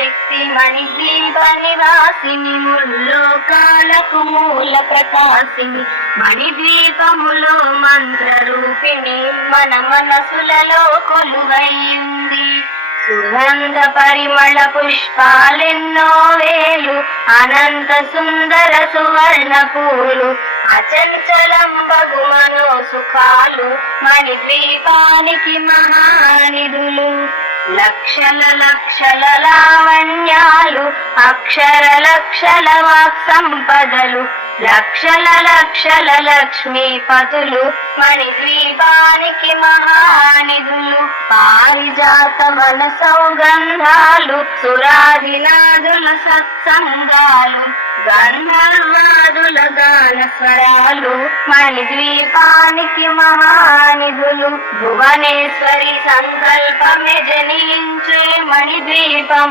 శక్తి మణిద్వీప నివాసిని ముల్లోకాలకు మూల ప్రకాశిని మణిద్వీపములో మంత్ర రూపిణి మన మనసులలో కొలువైంది సుగంధ పరిమళ పుష్పాలెన్నో వేలు అనంత సుందర సువర్ణ పూలు అచంచలం బగుమనో సుఖాలు మణి ద్వీపానికి మహానిధులు. లక్షల లక్షల లావణ్యాలు అక్షర లక్షల వాక్ సంపదలు లక్షల లక్షల లక్ష్మీపతులు మణి ద్వీపానికి మహానిధులు. పారిజాత వన సౌగంధాలు సురాదినాదుల సత్సంగాలు గంధర్వాదుల గగన స్వరాలు మణి ద్వీపానికి మహానిధులు. భువనేశ్వరి సంకల్పమే జనించే మణి ద్వీపం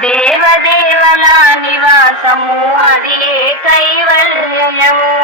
దేవదేవల నివాసము అది కైవల్యము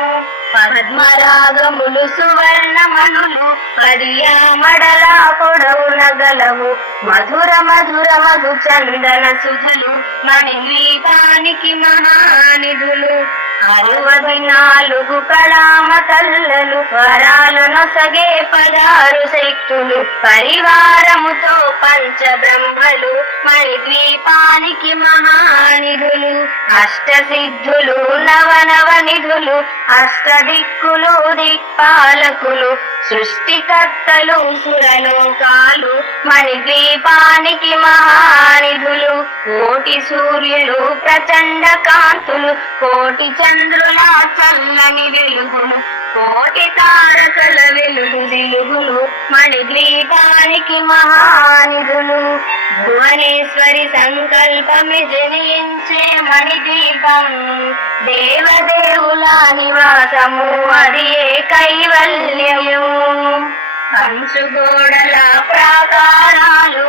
పద్మరాగములు సువర్ణమణులు పడియామడల పొడవు నగలవు. మధుర మధుర మధు చందన సుధులు మణి ద్వీపానికి మహానిధులు. అరవై నాలుగు కళామ కళ్ళలు వరాలను సగే పదారు శక్తులు పరివారముతో పంచ బ్రహ్మలు మరి ద్వీపానికి మహానిధులు అష్ట సిద్ధులు నవనవ నిధులు అష్ట దిక్కులు దిక్పాలకులు సృష్టికర్తలు సురలోకాలు మణి ద్వీపానికి మహానిధులు కోటి సూర్యులు ప్రచండ కాంతులు కోటి చంద్రుల చల్లని వెలుగులు కోటి తారకల వెలుగు దిలుగులు మణి ద్వీపానికి మహానిధులు. భువనేశ్వరి సంకల్పమి జనించే మణి దీపం దేవదేవుల నివాసము అది కైవల్యము? కంచు గోడల ప్రాకారాలు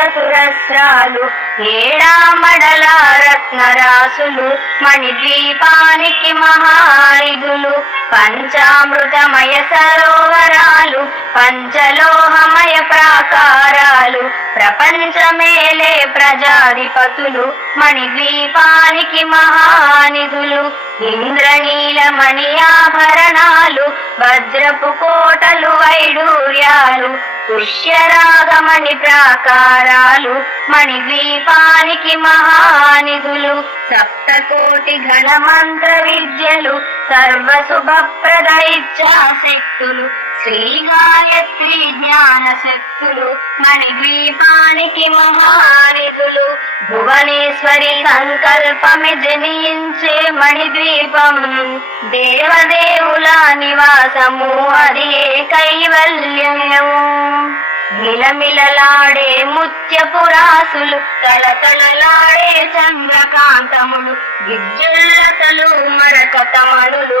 గోడల ఏడా మడల రత్నరాసులు మణి ద్వీపానికి మహాయుధులు పంచామృతమయ సరోవరాలు పంచలోహమయ ప్రాకారాలు ప్రపంచమేలే ప్రజాధిపతులు మణి ద్వీపానికి మహానిధులు ఇంద్రనీలమణి ఆభరణాలు వజ్రపు కోటలు వైడూర్యాలు పుష్యరాగమణి ప్రాకారాలు మణి ద్వీపానికి మహానిధులు సప్తకోటి ఘన మంత్ర విద్యలు సర్వ శుభప్రద శ్రీ గాయత్రి జ్ఞాన శక్తులు మణిద్వీపానికి మహానిధులు భువనేశ్వరి సంకల్పమి జనించే మణిద్వీపం. దేవదేవుల నివాసము అది కైవల్యము మిలమిలలాడే ముత్యపురాసులు తలతలలాడే చంద్రకాంతములు గిజ్జుల్లతలు మరకతమణులు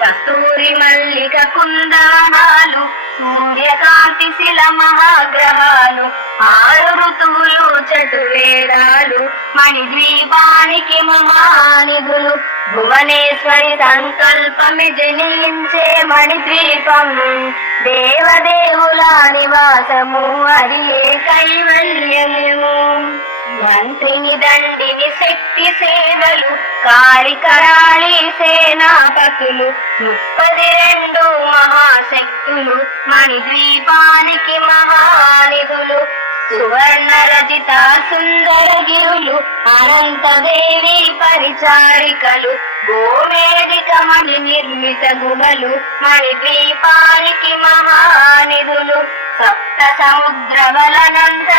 కస్తూరి మల్లిక కుందాలు సూర్యకాంతి శిల మహాగ్రహాలు ఆరు ఋతువులు చతుర్వేదాలు మణిద్వీపానికి మమానిధులు భువనేశ్వరి సంకల్పమి జనించే మణిద్వీపం దేవదేవుల నివాసము అది ఏ కైవల్యము మంత్రిని దండిని శక్తి సేవలు కాళికరాళి సేనాపతులు ముప్పది రెండు మహాశక్తులు మణిద్వీపానికి మహానిధులు సువర్ణ రచిత సుందర గిరులు అనంతదేవి పరిచారికలు గోవేదిక మణి నిర్మిత గుహలు మణిద్వీపానికి మహానిధులు సప్త సముద్ర వలనంత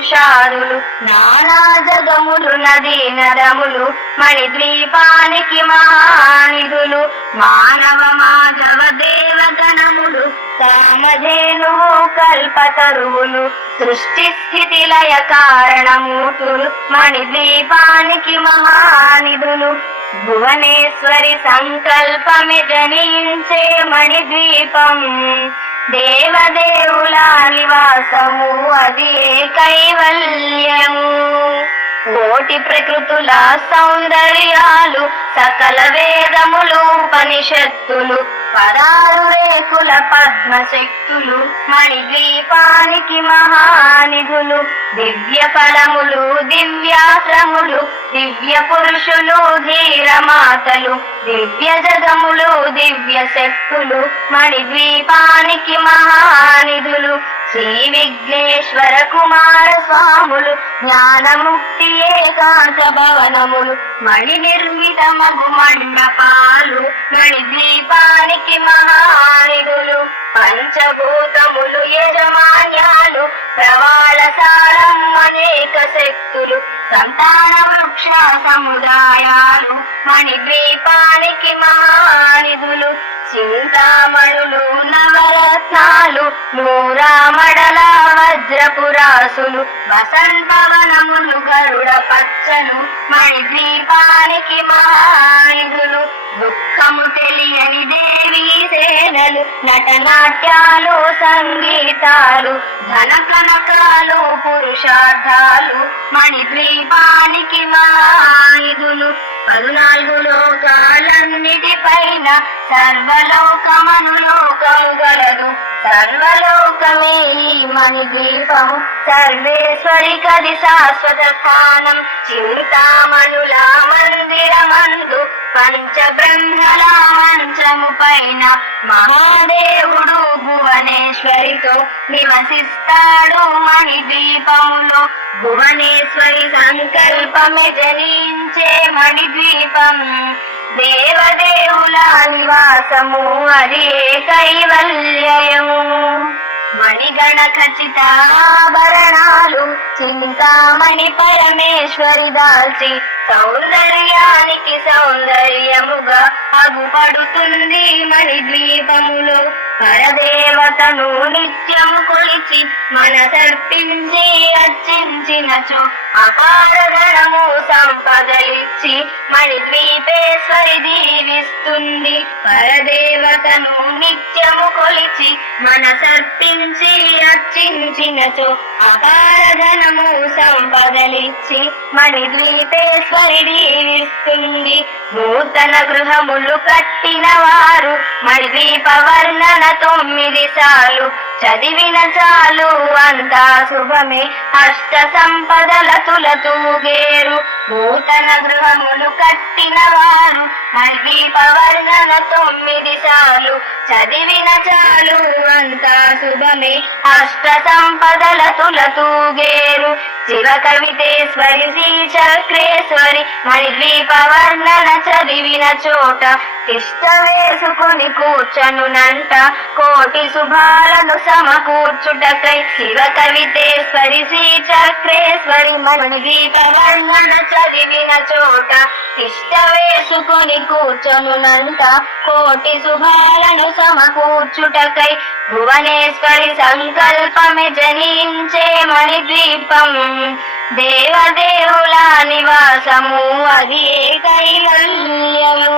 కిం నానా జగములు నదీ నదములు మణిద్వీపానికి మహానిధులు. మానవ మాధవ దేవగణములు కామధేనువు కల్పతరువులు. సృష్టి స్థితి లయ మణి మణిద్వీపానికి మహానిధులు. భువనేశ్వరి సంకల్పమే జనించే మణిద్వీపం. దేవదేవుల నివాసము అది కైవల్యము. కోటి ప్రకృతుల సౌందర్యాలు సకల వేదములు ఉపనిషత్తులు. పదాలు రేకుల పద్మశక్తులు మణిద్వీపానికి మహానిధులు దివ్య ఫలములు దివ్యాశ్రములు దివ్య పురుషులు ధీరమాతలు దివ్య జగములు దివ్య శక్తులు మణిద్వీపానికి మహానిధులు. శ్రీ విఘ్నేశ్వర కుమార స్వాములు జ్ఞానముక్తి ఏకాంత భవనములు మణి నిర్మితమగు మండపాలు మణి దీపానికి మహానిధులు పంచభూతములు యజమాన్యాలు ప్రవాళ సారం అనేక శక్తులు సంతాన వృక్ష సముదాయాలు మణి ద్వీపానికి మహానిధులు చింతామణులు నవరత్నాలు నూరామడల వజ్రపురాసులు వసంతవనములు గరుడ పచ్చలు మణి ద్వీపానికి మహానిధులు దుఃఖము తెలియని దేవీ సేనలు నటనాట్యాలు సంగీతాలు ధన కనకాలు పురుషార్థాలు మణి ద్వీపానికి మహానిధులు. పద్నాలుగు లోకాలన్నిటిపైన సర్వలోకమను లోకము గలదు. సర్వలోకమే మణి దీపము సర్వేశ్వరి కది శాశ్వత స్థానం. చింతామణుల మందిరమందు పంచ బ్రహ్మల మంచము పైన మహాదేవుడు నివసిస్తాడు మణి దీపములో భువనేశ్వరి సంకల్పమే జనించే మణి దీపం దేవదేవుల నివాసము అదే కైవల్యము మణిగణ ఖచ్చితాభరణాలు చింతామణి పరమేశ్వరి దాల్చి సౌందర్యానికి సౌందర్యముగా అగుపడుతుంది మణి ద్వీపములో. పరదేవతను నిత్యం కొలిచి మనసర్పించి అర్చించినచో అపారగణము సంపదలిచ్చి మణి ద్వీపేశ్వరి దీవిస్తుంది. పరదేవతను నిత్యము కొలిచి మనసర్పించి అర్చించినచో అపారధనము సంపదలిచ్చి మణి ద్వీపేశ్వరి దీవిస్తుంది నూతన గృహములు కట్టిన వారు మణి వర్ణన తొమ్మిది సార్లు చదివిన చాలు అంతా శుభమే. అష్ట సంపదల తులతూగేరు నూతన గృహములు కట్టిన వారు. పవర్ణన తొమ్మిది చాలు. చదివిన చాలు అంతా శుభమే. అష్ట సంపదల తులతూగేరు శివ కవితేశ్వరి శ్రీ చక్రేశ్వరి. మణిద్వీప వర్ణన చదివిన చోట తిష్ట వేసుకుని కూర్చనునంట కోటి శుభాలను సమకూర్చుటకై శివ కవితేశ్వరి శ్రీ చక్రేశ్వరి మణిదీప వర్ణన చదివిన చోట తిష్ట వేసుకుని కూర్చనునంట కోటి శుభాలను సమకూర్చుటకై భువనేశ్వరి సంకల్పమే జనించే మణిద్వీపం దేవదేవుల నివాసము అది కైవల్యము.